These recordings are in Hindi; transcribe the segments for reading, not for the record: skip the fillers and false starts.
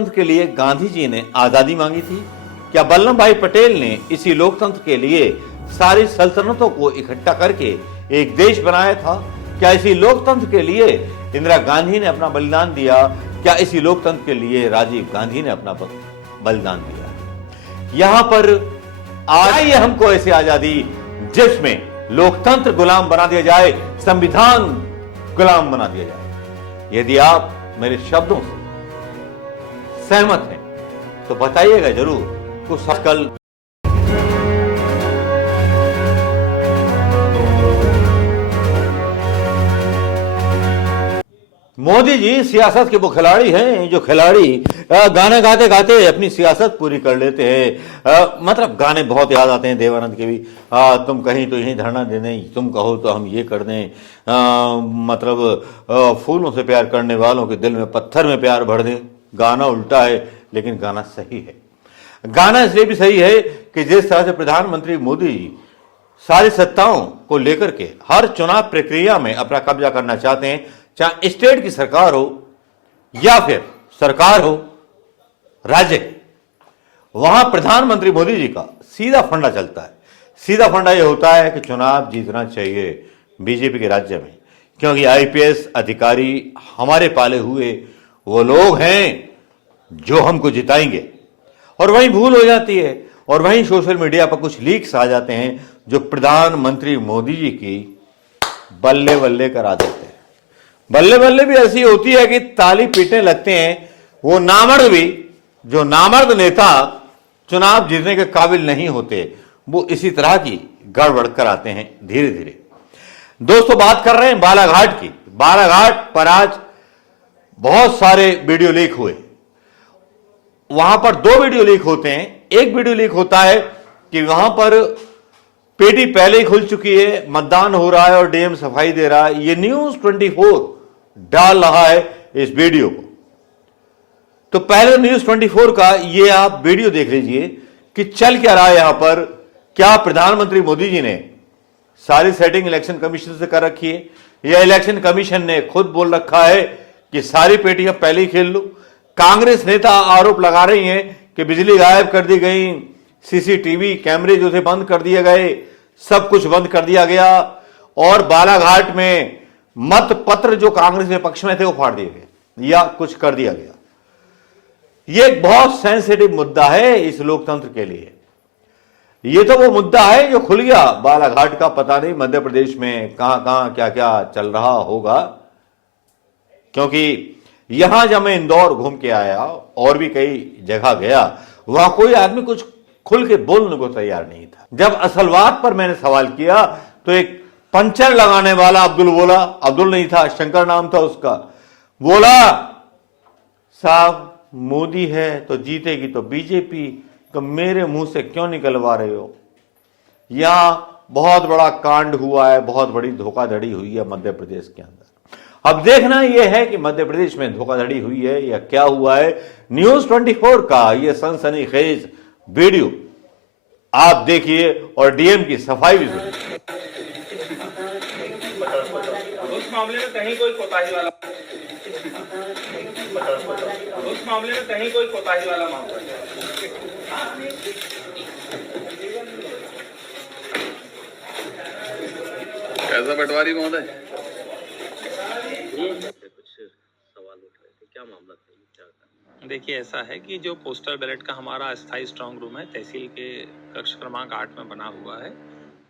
लोकतंत्र के लिए गांधी जी ने आजादी मांगी थी? क्या वल्लभ भाई पटेल ने इसी लोकतंत्र के लिए सारी सल्तनतों को इकट्ठा करके एक देश बनाया था? क्या इसी लोकतंत्र के लिए इंदिरा गांधी ने अपना बलिदान दिया? क्या इसी लोकतंत्र के लिए राजीव गांधी ने अपना बलिदान दिया? यहां पर आइए हमको ऐसी आजादी जिसमें लोकतंत्र गुलाम बना दिया जाए, संविधान गुलाम बना दिया जाए। यदि आप मेरे शब्दों से सहमत हैं तो बताइएगा जरूर। कुछ कल मोदी जी सियासत के वो खिलाड़ी हैं जो खिलाड़ी गाने गाते गाते अपनी सियासत पूरी कर लेते हैं। मतलब गाने बहुत याद आते हैं देवानंद के भी। तुम कहीं तो यहीं धरना दे दें, तुम कहो तो हम ये कर दें। मतलब फूलों से प्यार करने वालों के दिल में पत्थर में प्यार भर दें। गाना उल्टा है लेकिन गाना सही है। गाना इसलिए भी सही है कि जिस तरह से प्रधानमंत्री मोदी जी सारी सत्ताओं को लेकर के हर चुनाव प्रक्रिया में अपना कब्जा करना चाहते हैं, चाहे स्टेट की सरकार हो या फिर सरकार हो राज्य, वहां प्रधानमंत्री मोदी जी का सीधा फंडा चलता है। सीधा फंडा यह होता है कि चुनाव जीतना चाहिए बीजेपी के राज्य में, क्योंकि आईपीएस अधिकारी हमारे पाले हुए वो लोग हैं जो हमको जिताएंगे। और वहीं भूल हो जाती है और वहीं सोशल मीडिया पर कुछ लीक्स आ जाते हैं जो प्रधानमंत्री मोदी जी की बल्ले बल्ले करा देते हैं। बल्ले बल्ले भी ऐसी होती है कि ताली पीटने लगते हैं वो नामर्द भी, जो नामर्द नेता चुनाव जीतने के काबिल नहीं होते, वो इसी तरह की गड़बड़ कराते हैं धीरे धीरे। दोस्तों, बात कर रहे हैं बालाघाट की। बालाघाट पर आज बहुत सारे वीडियो लीक हुए। वहां पर दो वीडियो लीक होते हैं। एक वीडियो लीक होता है कि वहां पर पेटी पहले ही खुल चुकी है, मतदान हो रहा है और डीएम सफाई दे रहा है। ये न्यूज 24 डाल रहा है इस वीडियो को। तो पहले न्यूज 24 का ये आप वीडियो देख लीजिए कि चल क्या रहा है यहां पर। क्या प्रधानमंत्री मोदी जी ने सारी सेटिंग इलेक्शन कमीशन से कर रखी है या इलेक्शन कमीशन ने खुद बोल रखा है कि सारी पेटियां पहले ही खेल लो? कांग्रेस नेता आरोप लगा रही हैं कि बिजली गायब कर दी गई, सीसीटीवी कैमरे जो थे बंद कर दिए गए, सब कुछ बंद कर दिया गया और बालाघाट में मत पत्र जो कांग्रेस के पक्ष में थे वो फाड़ दिए गए या कुछ कर दिया गया। यह एक बहुत सेंसिटिव मुद्दा है इस लोकतंत्र के लिए। यह तो वो मुद्दा है जो खुल गया बालाघाट का। पता नहीं मध्य प्रदेश में कहां कहां क्या क्या चल रहा होगा, क्योंकि यहां जब मैं इंदौर घूम के आया और भी कई जगह गया, वहां कोई आदमी कुछ खुल के बोलने को तैयार नहीं था। जब असल बात पर मैंने सवाल किया तो एक पंचर लगाने वाला अब्दुल बोला, अब्दुल नहीं था, शंकर नाम था उसका, बोला साहब मोदी है तो जीतेगी तो बीजेपी, तो मेरे मुंह से क्यों निकलवा रहे हो? यहां बहुत बड़ा कांड हुआ है, बहुत बड़ी धोखाधड़ी हुई है मध्य प्रदेश के अंदर। अब देखना यह है कि मध्य प्रदेश में धोखाधड़ी हुई है या क्या हुआ है। न्यूज 24 का यह सनसनीखेज वीडियो आप देखिए और डीएम की सफाई भी सुनिए। उस मामले में कहीं कोई कोताही वाला मामला कैसा पटवारी महोदय? कुछ सवाल उठ रहे थे, क्या मामला था, क्या था? देखिए, ऐसा है कि जो पोस्टल बैलेट का हमारा अस्थायी स्ट्रांग रूम है तहसील के कक्ष क्रमांक 8 में बना हुआ है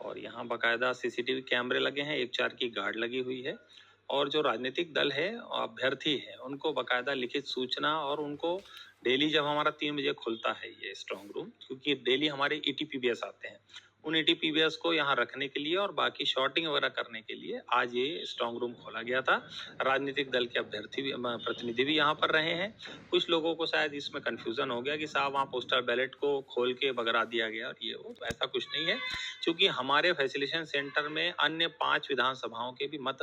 और यहाँ बाकायदा सीसीटीवी कैमरे लगे हैं, 1-4 की गार्ड लगी हुई है और जो राजनीतिक दल है अभ्यर्थी है उनको बाकायदा लिखित सूचना और उनको डेली जब हमारा 3 बजे खुलता है ये स्ट्रांग रूम, क्योंकि डेली हमारे ईटीपीबीएस आते हैं, उन ईटीपीबीएस को यहाँ रखने के लिए और बाकी शॉर्टिंग वगैरह करने के लिए आज ये स्ट्रांग रूम खोला गया था। राजनीतिक दल के अभ्यर्थी भी प्रतिनिधि भी यहाँ पर रहे हैं। कुछ लोगों को शायद इसमें कंफ्यूजन हो गया कि साहब वहाँ पोस्टल बैलेट को खोल के बगरा दिया गया और ये वो, तो ऐसा कुछ नहीं है, क्योंकि हमारे फैसिलिटेशन सेंटर में अन्य 5 विधानसभाओं के भी मत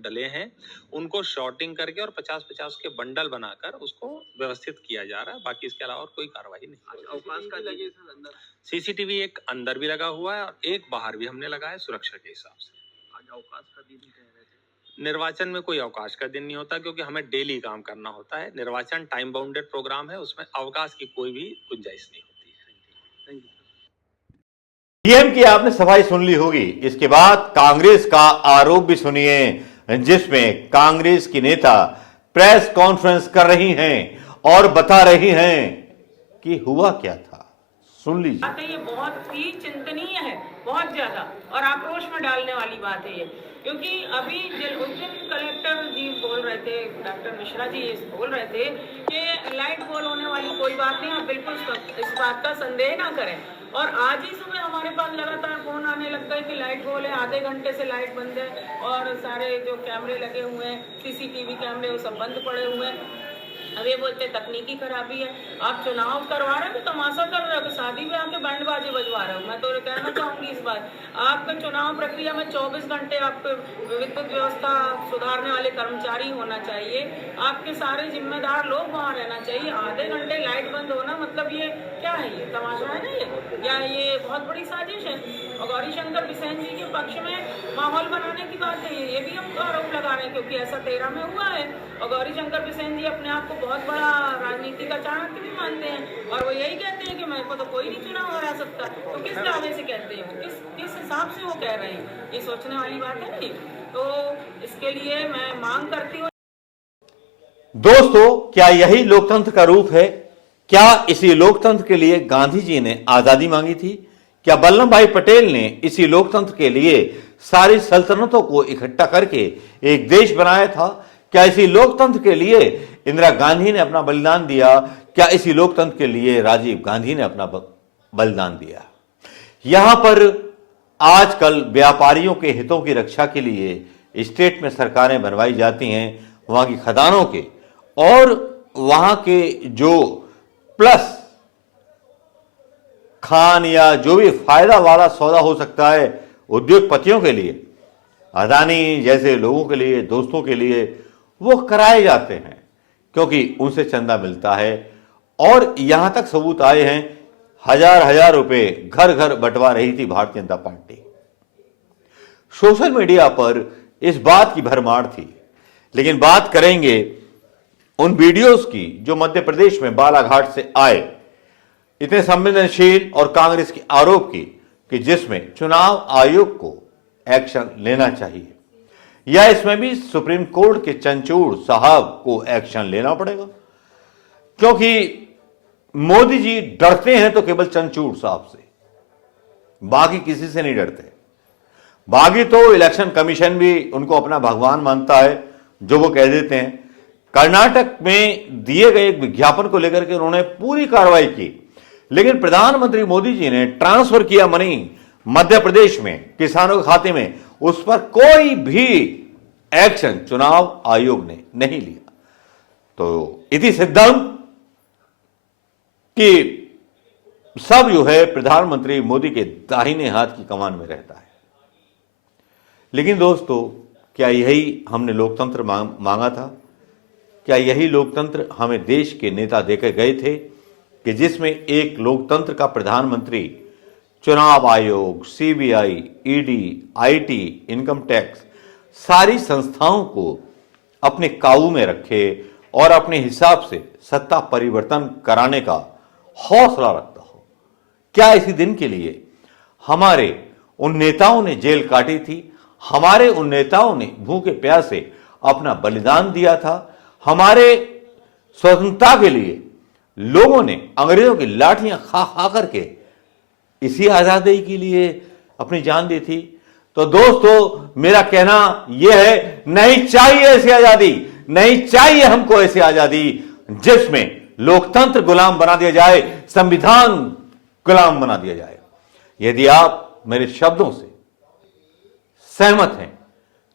डले हैं, उनको शॉर्टिंग करके और 50-50 के बंडल बनाकर उसको व्यवस्थित किया जा रहा है। बाकी इसके अलावा और कोई कार्रवाई नहीं। अवकाश का लगे अंदर सीसीटीवी एक अंदर भी लगा हुआ है और एक बाहर भी हमने लगाया सुरक्षा के हिसाब से। आज अवकाश का दिन कह रहे थे। निर्वाचन में कोई अवकाश का दिन नहीं होता, क्योंकि हमें डेली काम करना होता है। निर्वाचन टाइम बाउंडेड प्रोग्राम है, उसमें अवकाश की कोई भी गुंजाइश नहीं होती है। Thank you. पीएम की आपने सफाई सुन ली होगी। इसके बाद कांग्रेस का आरोप भी सुनिए, जिसमें कांग्रेस की नेता प्रेस कॉन्फ्रेंस कर रही हैं और बता रही हैं कि हुआ क्या था। सुन लीजिए। बात है, ये बहुत ही चिंतनीय है, बहुत ज्यादा, और आक्रोश में डालने वाली बात है ये, क्योंकि अभी उज्जैन कलेक्टर जी बोल रहे थे, डॉक्टर मिश्रा जी ये बोल रहे थे कि लाइट गोल होने वाली कोई बात नहीं, आप बिल्कुल इस बात का संदेह ना करें। और आज ही सुबह हमारे पास लगातार फोन आने लग गए कि लाइट गोल है, आधे घंटे से लाइट बंद है और सारे जो कैमरे लगे हुए हैं, सीसीटीवी कैमरे, वो सब बंद पड़े हुए हैं। अब ये बोलते तकनीकी खराबी है। आप चुनाव करवा रहे हो तो तमाशा कर रहे हो कि शादी में आके बैंड बाजे बजवा रहे हो। मैं तो कहना चाहूंगी इस बार आपके चुनाव प्रक्रिया में 24 घंटे आपको विद्युत व्यवस्था सुधारने वाले कर्मचारी होना चाहिए, आपके सारे जिम्मेदार लोग वहाँ रहना चाहिए। आधे घंटे लाइट बंद होना मतलब ये क्या है? ये तमाशा है ना ये, या ये बहुत बड़ी साजिश है? और गौरीशंकर बिसेन जी के पक्ष में माहौल बनाने की बात है, ये भी हम आरोप लगा रहे हैं, क्योंकि ऐसा 13 में हुआ है। और गौरीशंकर बिसेन जी अपने आप को बहुत बड़ा राजनीति का चाणक्य भी मानते हैं, और वो यही कहते हैं कि मेरे को तो कोई नहीं चुनाव हरा सकता। तो किस दावे से कहते हैं, किस हिसाब से वो कह रहे हैं? ये सोचने वाली बात है नहीं। तो इसके लिए मैं मांग करती हूँ। दोस्तों, क्या यही लोकतंत्र का रूप है? क्या इसी लोकतंत्र के लिए गांधी जी ने आजादी मांगी थी? क्या वल्लभ भाई पटेल ने इसी लोकतंत्र के लिए सारी सल्तनतों को इकट्ठा करके एक देश बनाया था? क्या इसी लोकतंत्र के लिए इंदिरा गांधी ने अपना बलिदान दिया? क्या इसी लोकतंत्र के लिए राजीव गांधी ने अपना बलिदान दिया? यहां पर आजकल व्यापारियों के हितों की रक्षा के लिए स्टेट में सरकारें बनवाई जाती हैं, वहां की खदानों के और वहां के जो प्लस खान या जो भी फायदा वाला सौदा हो सकता है उद्योगपतियों के लिए, अदानी जैसे लोगों के लिए, दोस्तों के लिए, वो कराए जाते हैं, क्योंकि उनसे चंदा मिलता है। और यहां तक सबूत आए हैं, हजार रुपए घर घर बंटवा रही थी Bharatiya Janata party. Social media पर इस बात की भरमार थी। लेकिन बात करेंगे उन वीडियोस की जो मध्य प्रदेश में बालाघाट से आए, इतने संवेदनशील और कांग्रेस के आरोप की कि जिसमें चुनाव आयोग को एक्शन लेना चाहिए, या इसमें भी सुप्रीम कोर्ट के चंचूड़ साहब को एक्शन लेना पड़ेगा, क्योंकि मोदी जी डरते हैं तो केवल चंचूड़ साहब से, बाकी किसी से नहीं डरते। बाकी तो इलेक्शन कमीशन भी उनको अपना भगवान मानता है, जो वो कह देते हैं। कर्नाटक में दिए गए एक विज्ञापन को लेकर के उन्होंने पूरी कार्रवाई की, लेकिन प्रधानमंत्री मोदी जी ने ट्रांसफर किया मनी मध्य प्रदेश में किसानों के खाते में, उस पर कोई भी एक्शन चुनाव आयोग ने नहीं लिया। तो इति सिद्धम कि सब जो है प्रधानमंत्री मोदी के दाहिने हाथ की कमान में रहता है। लेकिन दोस्तों, क्या यही हमने लोकतंत्र मांगा था? क्या यही लोकतंत्र हमें देश के नेता देकर गए थे कि जिसमें एक लोकतंत्र का प्रधानमंत्री चुनाव आयोग, CBI, ED, IT, income tax सारी संस्थाओं को अपने काबू में रखे और अपने हिसाब से सत्ता परिवर्तन कराने का हौसला रखता हो? क्या इसी दिन के लिए हमारे उन नेताओं ने जेल काटी थी? हमारे उन नेताओं ने भूखे प्यासे अपना बलिदान दिया था? हमारे स्वतंत्रता के लिए लोगों ने अंग्रेजों की लाठियां खा खा करके इसी आजादी के लिए अपनी जान दी थी। तो दोस्तों, मेरा कहना यह है, नहीं चाहिए ऐसी आजादी, नहीं चाहिए हमको ऐसी आजादी जिसमें लोकतंत्र गुलाम बना दिया जाए, संविधान गुलाम बना दिया जाए। यदि आप मेरे शब्दों से सहमत हैं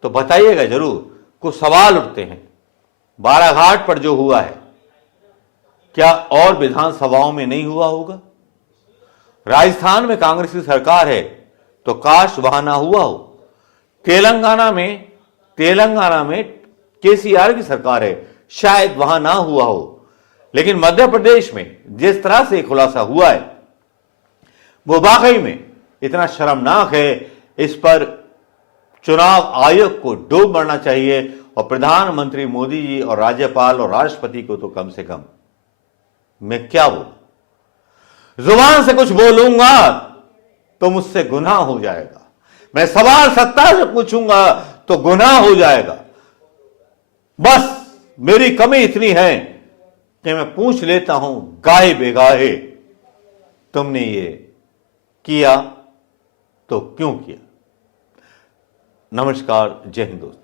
तो बताइएगा जरूर। कुछ सवाल उठते हैं, बालाघाट पर जो हुआ है क्या और विधानसभाओं में नहीं हुआ होगा? राजस्थान में कांग्रेस की सरकार है तो काश वहां ना हुआ हो। तेलंगाना में केसीआर की सरकार है, शायद वहां ना हुआ हो। लेकिन मध्य प्रदेश में जिस तरह से खुलासा हुआ है वो वाकई में इतना शर्मनाक है, इस पर चुनाव आयोग को डूब मरना चाहिए और प्रधानमंत्री मोदी जी और राज्यपाल और राष्ट्रपति को तो कम से कम, मैं क्या बोलूं, जुबान से कुछ बोलूंगा तो मुझसे गुनाह हो जाएगा, मैं सवाल सत्ता से पूछूंगा तो गुनाह हो जाएगा। बस मेरी कमी इतनी है कि मैं पूछ लेता हूं गाहे बेगाहे, तुमने ये किया तो क्यों किया। नमस्कार, जय हिंद दोस्तों।